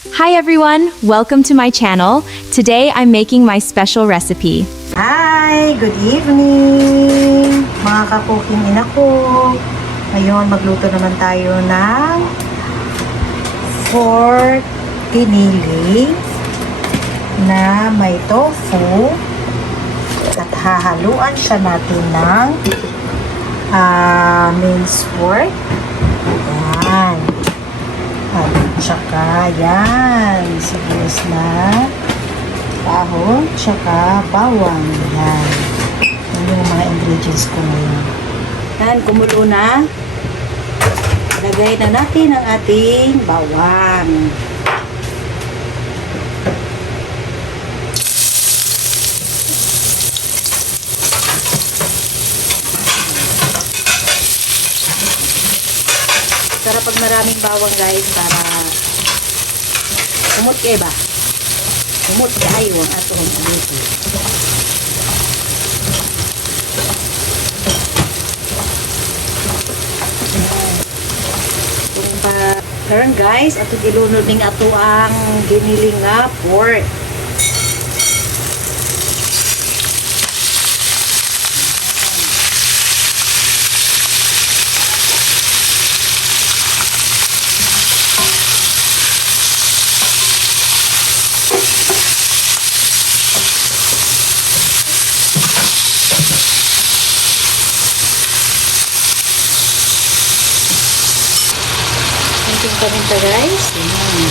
Hi everyone! Welcome to my channel. Today I'm making my special recipe. Hi! Good evening! Mga kakuking ina ko. Ngayon, magluto naman tayo ng pork giniling na may tofu at hahaluan siya natin ng minced pork. Ayan. At saka yan, sibuyas na tahong, tsaka bawang. Yan. Yan yung mga ingredients ko ngayon. Yan, kumulo na. Lagay na natin ang ating bawang. Sarap pag maraming bawang guys para kumot kayo ba? Kumot kayo ang atong ulit. Karon guys, ato gilunod ning ato ang giniling nga pork. Paminta guys. Ayan.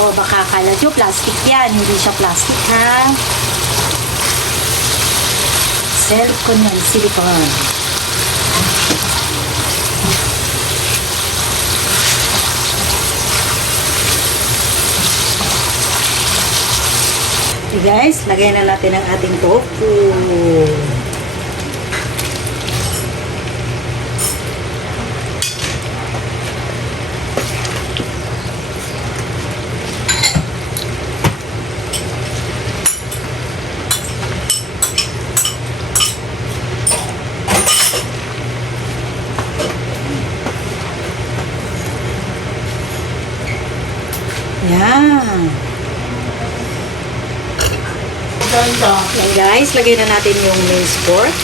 O baka akala nyo plastic yan. Hindi siya plastic ha. Silicone yan. Silicone. Okay guys, lagay na natin ang ating tofu. Yan. Yan guys, lagay na natin yung minced pork.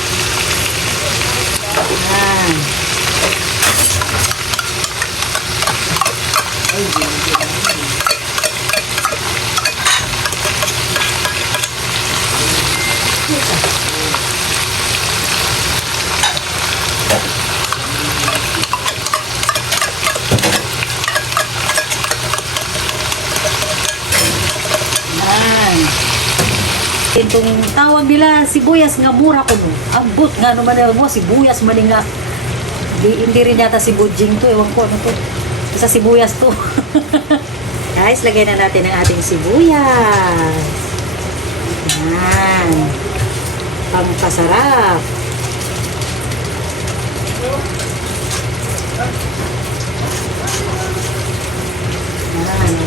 Yan. Itong tawag nila sibuyas nga mura ko no. Ambot nga naman mo sibuyas man nga. Hindi rin yata si Bujing to, ewan ko ano to. Isa sibuyas to. Guys, lagay na natin ang ating sibuyas. Yan. Pampasarap.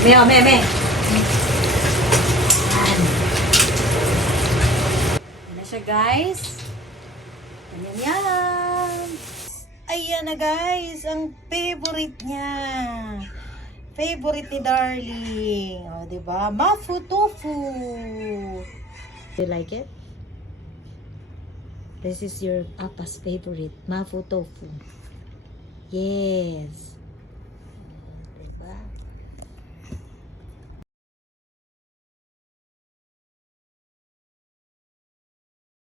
Yan. Me. Siya guys. Yan. Ayan na guys, ang favorite niya. Favorite ni Darling. O, diba? Mafu tofu. Do you like it? This is your papa's favorite. Mafu tofu. Yes.